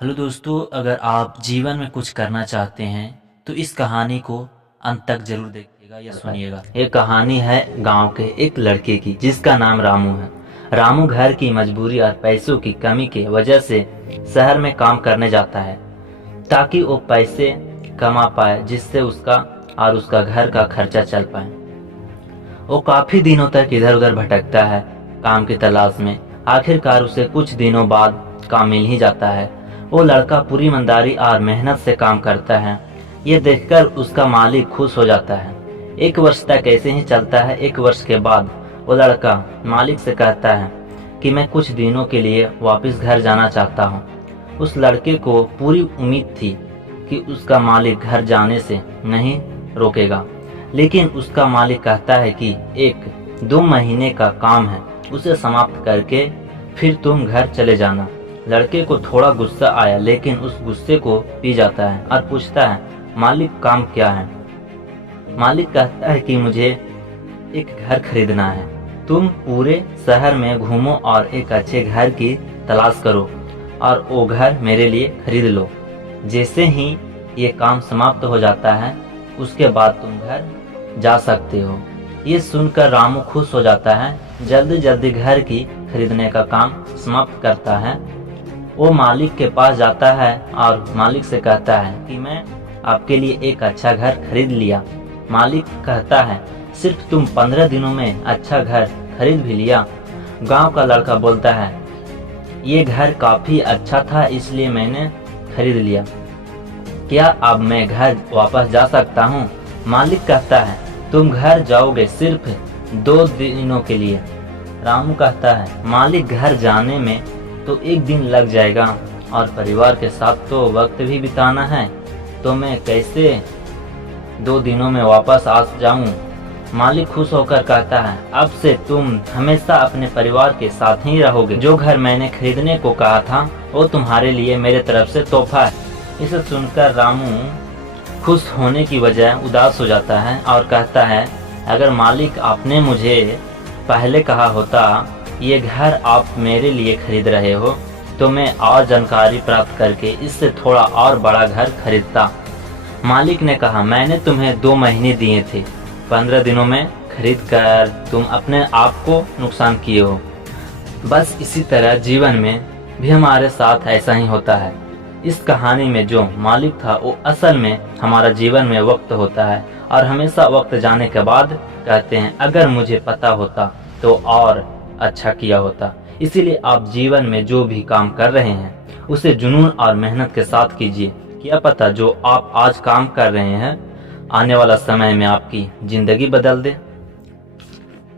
Hello दोस्तों, अगर आप जीवन में कुछ करना चाहते हैं तो इस कहानी को अंत तक जरूर देखिएगा या सुनिएगा। ये कहानी है गांव के एक लड़के की जिसका नाम रामू है। रामू घर की मजबूरी और पैसों की कमी की वजह से शहर में काम करने जाता है ताकि वो पैसे कमा पाए जिससे उसका और उसका घर का खर्चा चल पाए। वो काफी दिनों तक इधर उधर भटकता है काम की तलाश में। आखिरकार उसे कुछ दिनों बाद काम मिल ही जाता है। वो लड़का पूरी ईमानदारी और मेहनत से काम करता है। ये देखकर उसका मालिक खुश हो जाता है। 1 वर्ष तक ऐसे ही चलता है। 1 वर्ष के बाद वो लड़का मालिक से कहता है कि मैं कुछ दिनों के लिए वापस घर जाना चाहता हूँ। उस लड़के को पूरी उम्मीद थी कि उसका मालिक घर जाने से नहीं रोकेगा, लेकिन उसका मालिक कहता है कि 1-2 महीने का काम है, उसे समाप्त करके फिर तुम घर चले जाना। लड़के को थोड़ा गुस्सा आया, लेकिन उस गुस्से को पी जाता है और पूछता है, मालिक काम क्या है? मालिक कहता है कि मुझे एक घर खरीदना है। तुम पूरे शहर में घूमो और एक अच्छे घर की तलाश करो और वो घर मेरे लिए खरीद लो। जैसे ही ये काम समाप्त हो जाता है उसके बाद तुम घर जा सकते हो। ये सुनकर रामू खुश हो जाता है। जल्दी जल्दी घर की खरीदने का काम समाप्त करता है। वो मालिक के पास जाता है और मालिक से कहता है कि मैं आपके लिए एक अच्छा घर खरीद लिया। मालिक कहता है, सिर्फ तुम 15 दिनों में अच्छा घर खरीद भी लिया? गांव का लड़का बोलता है, ये घर काफी अच्छा था इसलिए मैंने खरीद लिया। क्या अब मैं घर वापस जा सकता हूँ? मालिक कहता है, तुम घर जाओगे सिर्फ 2 दिनों के लिए। रामू कहता है, मालिक घर जाने में तो 1 दिन लग जाएगा और परिवार के साथ तो वक्त भी बिताना है, तो मैं कैसे 2 दिनों में वापस आ जाऊं? मालिक खुश होकर कहता है, अब से तुम हमेशा अपने परिवार के साथ ही रहोगे। जो घर मैंने खरीदने को कहा था वो तुम्हारे लिए मेरे तरफ से तोहफा है। इसे सुनकर रामू खुश होने की बजाय उदास हो जाता है और कहता है, अगर मालिक आपने मुझे पहले कहा होता ये घर आप मेरे लिए खरीद रहे हो तो मैं और जानकारी प्राप्त करके इससे थोड़ा और बड़ा घर खरीदता। मालिक ने कहा, मैंने तुम्हें 2 महीने दिए थे, 15 दिनों में खरीद कर तुम अपने आप को नुकसान किए हो। बस इसी तरह जीवन में भी हमारे साथ ऐसा ही होता है। इस कहानी में जो मालिक था वो असल में हमारा जीवन में वक्त होता है और हमेशा वक्त जाने के बाद कहते हैं, अगर मुझे पता होता तो और अच्छा किया होता। इसीलिए आप जीवन में जो भी काम कर रहे हैं उसे जुनून और मेहनत के साथ कीजिए। क्या पता जो आप आज काम कर रहे हैं आने वाला समय में आपकी जिंदगी बदल दे।